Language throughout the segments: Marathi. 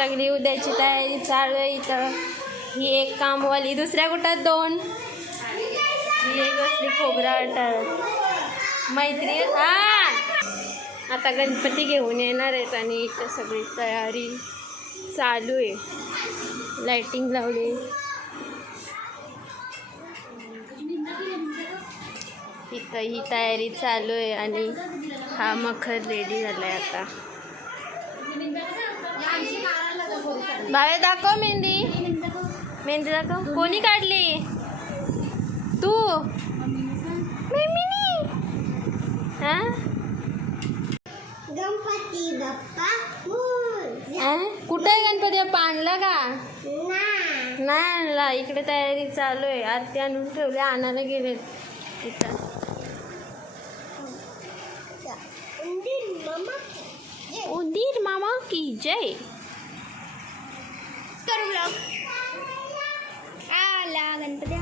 सगळी उद्याची तयारी चालू आहे इथं. ही एक कामवाली, दुसऱ्या कुठं दोन, ही एक असली खोबरा वाटत मैत्री. आता गणपती घेऊन येणार आहेत आणि इथं सगळी तयारी चालू आहे. लाइटिंग लावली. इथं ही तयारी चालू आहे आणि हा मखर रेडी झालाय आता. बाहेर दाखव मेहंदी, मेहंदी दाखव. कोणी काढली? तू? हा? गणपती बाप्पा कुठे आहे गणपती बाप्पा? आणला का? नाही आणला. इकडे तयारी चालू आहे. आरती आणून ठेवले, आणायला गेले इथं. उंदीर मामा की जय. आला गणपती.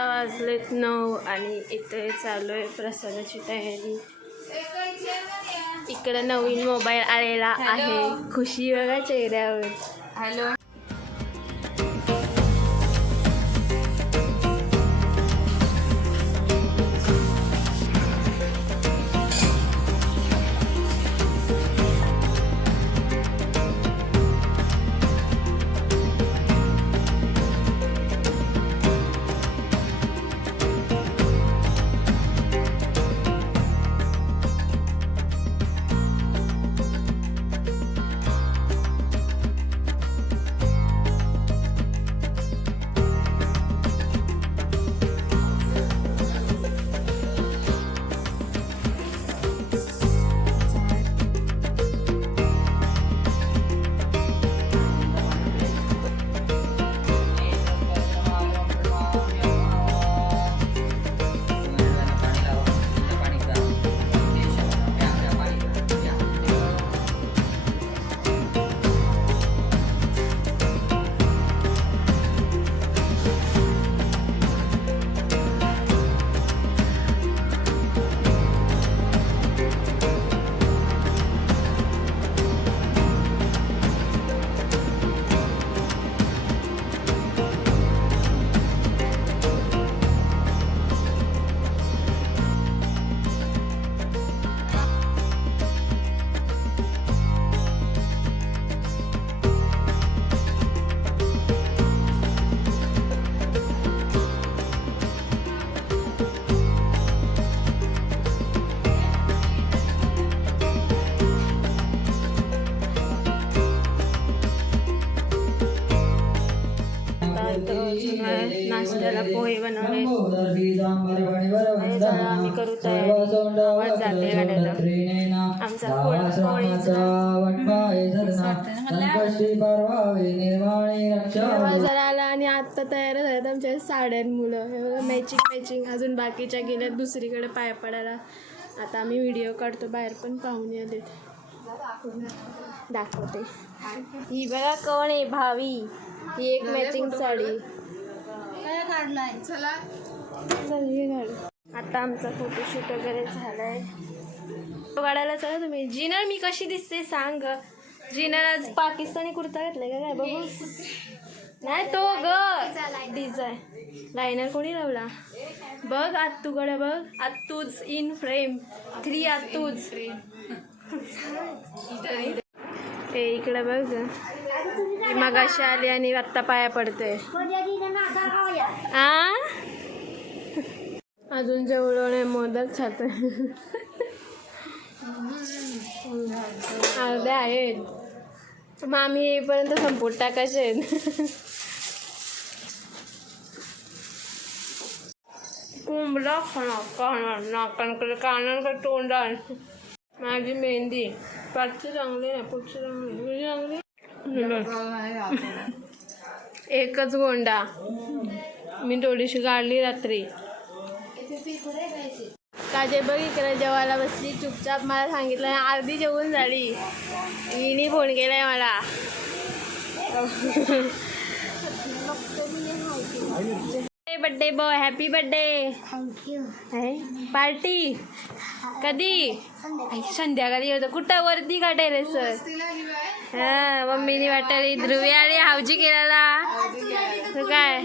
वाजलेत 9 आणि इथे चालू आहे प्रसादाची तयारी. इकडे नवीन मोबाईल आलेला आहे. खुशी बघा चेहऱ्यावर. हॅलो. नाश्त्याला पोहे बनवले. आम्ही करू तयारी. आवाज जाते गाण्याला. आमचा जरा आला आणि आत्ता तयार झाल्यात आमच्या साड्यां मुलं. मॅचिंग अजून बाकीच्या गेल्यात दुसरीकडे पाया पडायला. आता आम्ही व्हिडिओ काढतो. बाहेर पण पाहुणे आलेत. दाखवते. ही बघा कोण आहे भावी. ही एक मॅचिंग साडी. काढलाय चला चल हे काढू. आता आमचा फोटोशूट वगैरे झालाय. फोटो काढायला चला तुम्ही. जिनर मी कशी दिसते सांग. जिनर आज पाकिस्तानी कुर्ता घातलाय का काय बघू. नाही तो ग डिझाईन लायनर कोणी लावला बघ. आत्तूकडे बघ. आत्तूच इन फ्रेम 3 आत्तूच. ते इकडे बघ. मगाशी आली आणि आत्ता पाया पडते. आ अजून जेवढं नाही मोदक खात अर्धे आहेत. मग आम्ही येईपर्यंत संपूट टाकायचे आहेत. कोंबडा खाणार नाकांकडे कानांकडे तोंडाल. माझी मेहंदी पाठची चांगली नाही पुढची चांगली. एकच गोंडा मी थोडीशी काढली रात्री. काजे बघ इकडे जेवायला बसली चुपचाप. मला सांगितलं अर्धी जेवून झाली. हिने फोन केलाय मला. Birthday boy happy birthday. Thank you party कधी. संध्याकाळी होतं. कुठं वरती का टेरेस. हा मम्मीने वाटली. ध्रुवी आली हावजी केला तू काय.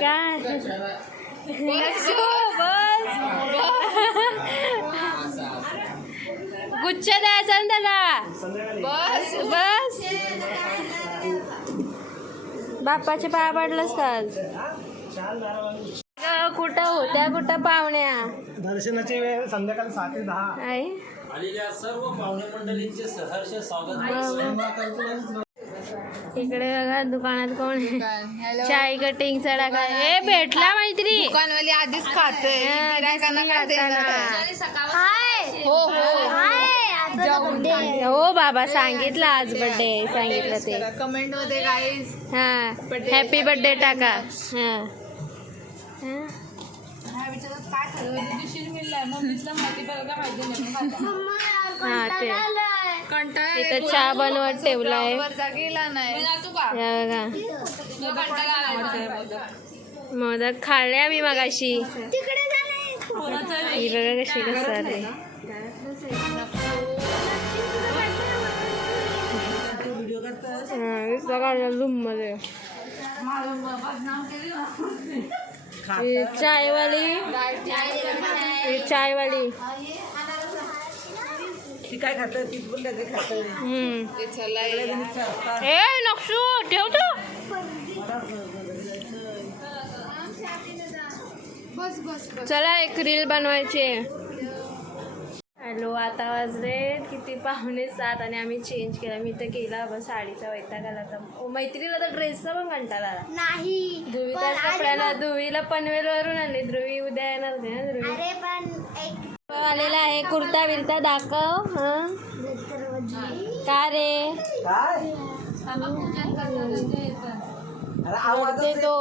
काय गुच्छ द्यायचा ना त्याला. बस बस बाप्पाचे पाया पडलंच का आज. कुठं होत्या कुठं पाहुण्या. दर्शनाची वेळ संध्याकाळी 7 ते 10 आहे. आलेल्या सर्व पाहुणे मंडळींचे सहर्ष स्वागत. इकडे बघा दुकानात कोण आहे. चाय कटिंगचा टाका. हे भेटला मैत्री. दुकानवाली आधीच खाते हो बाबा सांगितलं आज बर्थडे सांगितलं ते. कमेंट मध्ये गाईज हा हॅपी बर्थडे टाका. हा ते इथं चहा बनवत ठेवलाय. मोदक खाल्ले आम्ही मगाशी. ही बघा कशी कसं रूम मध्ये. चायवाली काय खातं ती पण काय खातं. ए नक्षू ठेवतो. चला एक रील बनवायची. हॅलो आता वाजले किती 5:45 आणि आम्ही चेंज केला. मी तर केला बस साडीचा वैताग आला. तर मैत्रीला तर ड्रेसचा पण कंटाळा आला. नाही ध्रुवीच्या कपड्याला. ध्रुवीला पनवेलवरून आले. ध्रुवी उद्या येणार होते ना. ध्रुवी अरे पण एक आलेला आहे. कुर्ता बिरता दाखव. का रे काय आवाज तो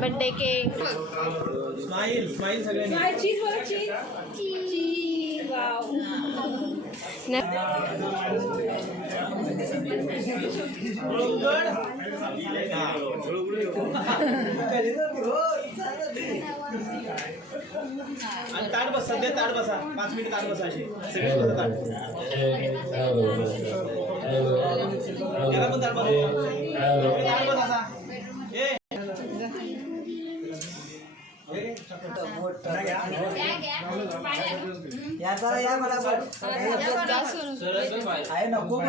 बर्थडे केक. स्माईल स्माईल सगळ्यांनी. आणि ताट बस सध्या ताट बसा 5 मिनिट ताट बसा अशी सगळे ताट. याला पण ताट बसा. ए याचा या मला आहे नको.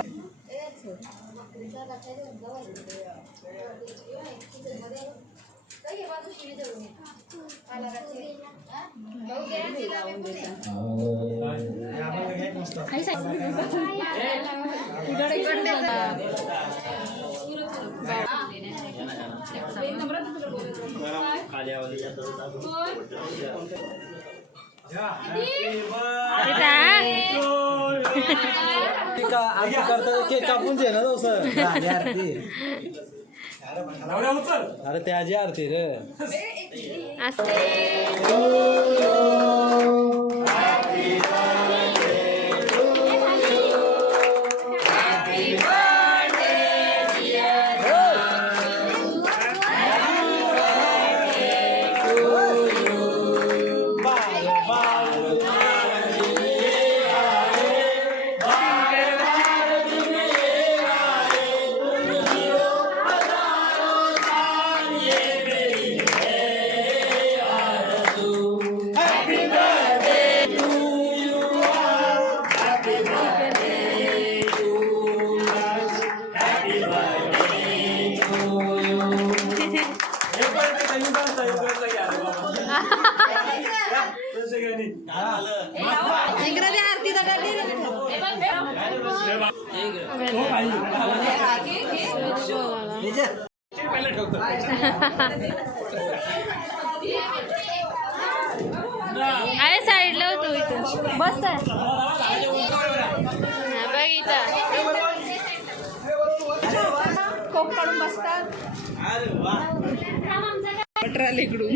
केक कापून दे ना सर अरे त्याची आरती रे असते अरे साईडला होतो इथं बस बघ इथं कोक काढून बसतात बटराला इकडून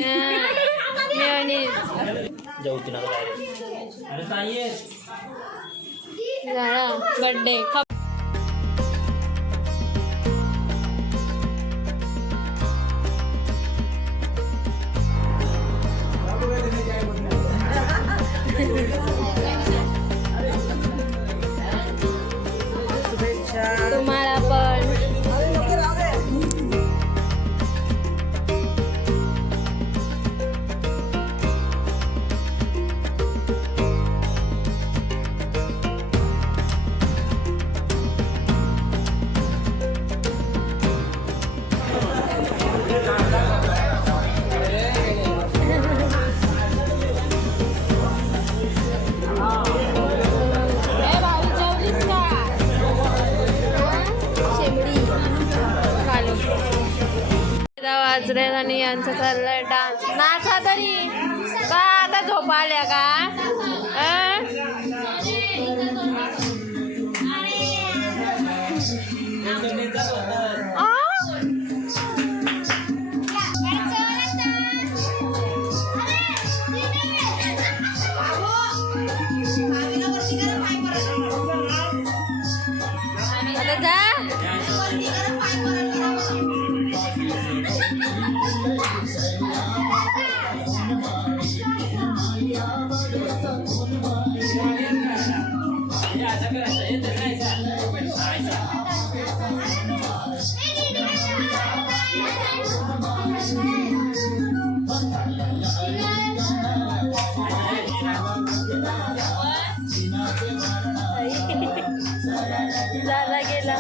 बर्थडे तुम्हाला पण वाजरे आणि यांचं चाललंय डान्स नाचा तरी का आता झोप आल्या का आता जा झाला गेला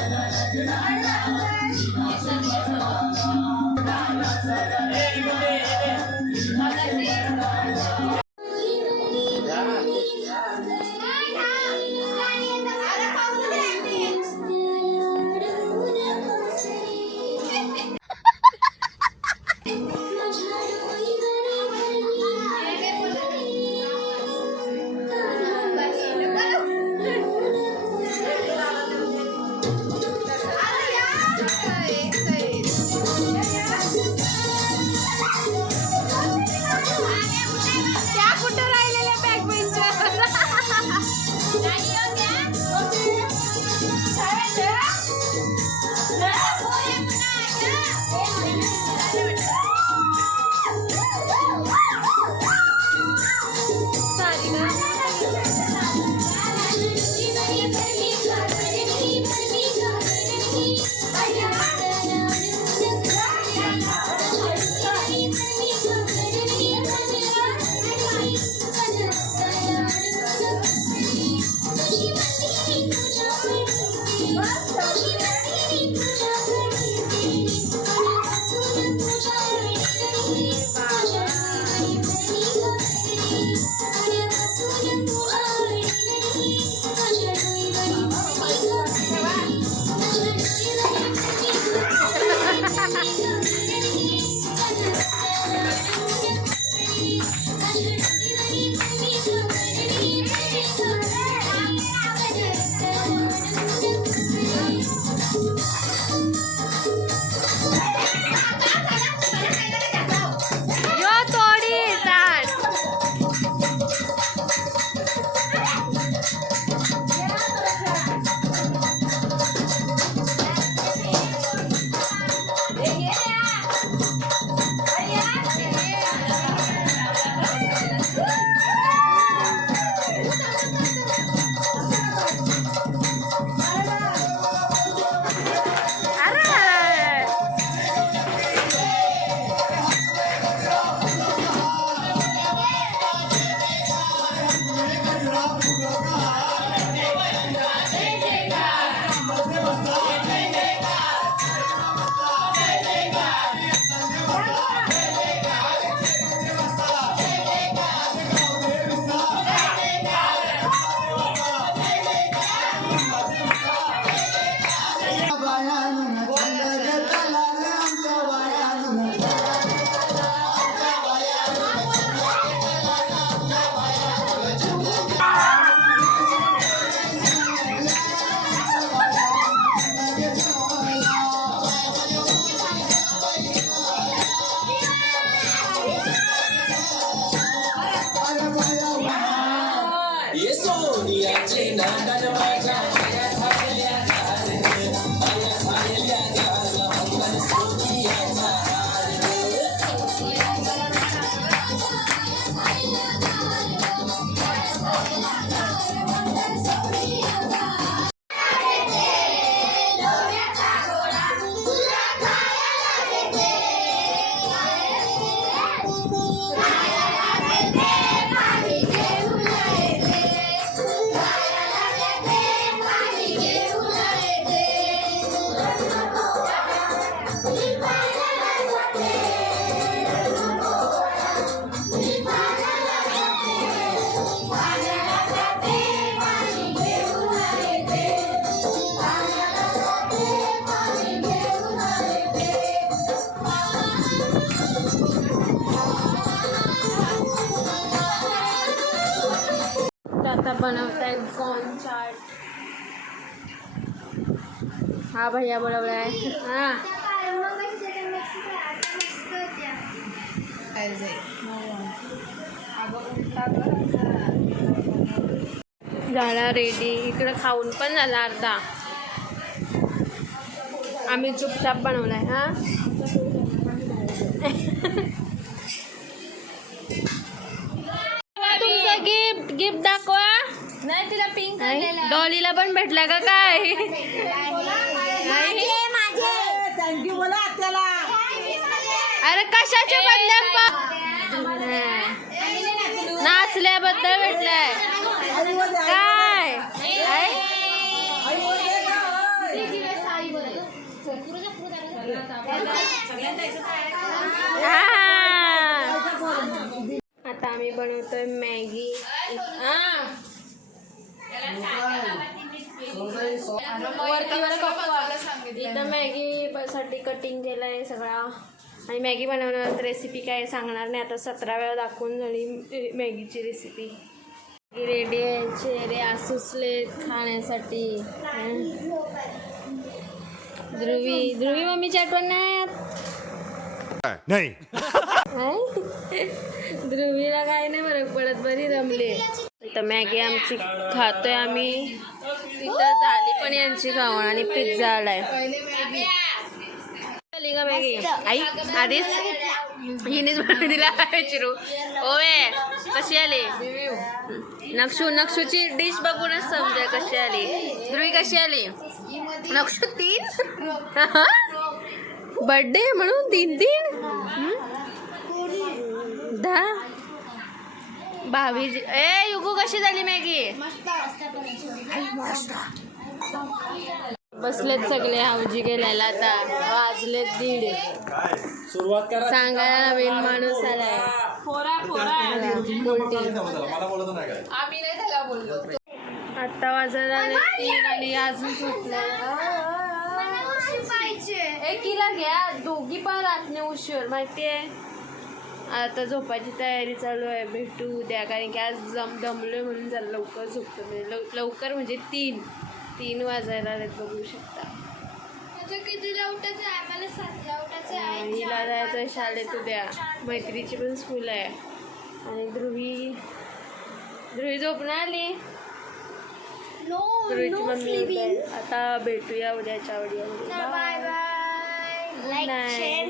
हा भैया बोलवलाय. हा झाला रेडी. इकडं खाऊन पण झाला अर्धा. आम्ही चुपचाप बनवलाय. हा तुमचं गिफ्ट दाखवा. नाही तिला पिंक डॉलीला पण भेटला का काय? थँक्यू बोला त्याला. अरे कशाच्या बदल्यात नाचल्याबद्दल भेटलाय काय? आता आम्ही बनवतोय मॅगी. इथं मॅगी साठी कटिंग केलंय सगळा. आणि मॅगी बनवण्यात रेसिपी काय सांगणार नाही आता. 17 वेळा दाखवून झाली मॅगीची रेसिपी. रेडी आहे. चेहरे आसुसले खाण्यासाठी. ध्रुवी मम्मीची आठवण नाही. ध्रुवीला काय नाही फरक पडत. बरी रमले. तर मॅगी आमची खातोय आम्ही. तिथं झाली पण यांची खावण. आणि पिझ्झा आलाय. आली का मॅगी? आई आधीच हिनेच बनवून दिला. चिरू ओवे कशी आली? नक्षूची डिश बघूनच समजा कशी आली. ध्रुवी कशी आली? नक्षू 3 बर्थडे म्हणून 3 10 22. ए युगू कशी झाली मॅगी? बसलेत सगळे हावजी गेल्याला. आता वाजलेत 1:30. सुरुवात करा. सांगायला नवीन माणूस आलाय. आम्ही नाही त्याला बोललो. आता वाजायला 3 आणि अजून सुटलं. एकीला घ्या. दोघी पण रात्री उशीर माहितीये. आता झोपायची तयारी चालू आहे. भेटू उद्या. कारण की आज दमलोय म्हणून जरा लवकर झोपतो. म्हणजे लवकर म्हणजे 3 वाजायला आलेत बघू शकता. कितीला उठायचं आहे? आम्हाला 7ला उठायचं आहे. हिला जायचं शाळेत उद्या. मैत्रीची पण स्कूल आहे. आणि ध्रुवी झोपणार आली. ध्रुवीची मम्मी उठेल. आता भेटूया उद्याच्या व्हिडिओमध्ये. Bye bye. Like share.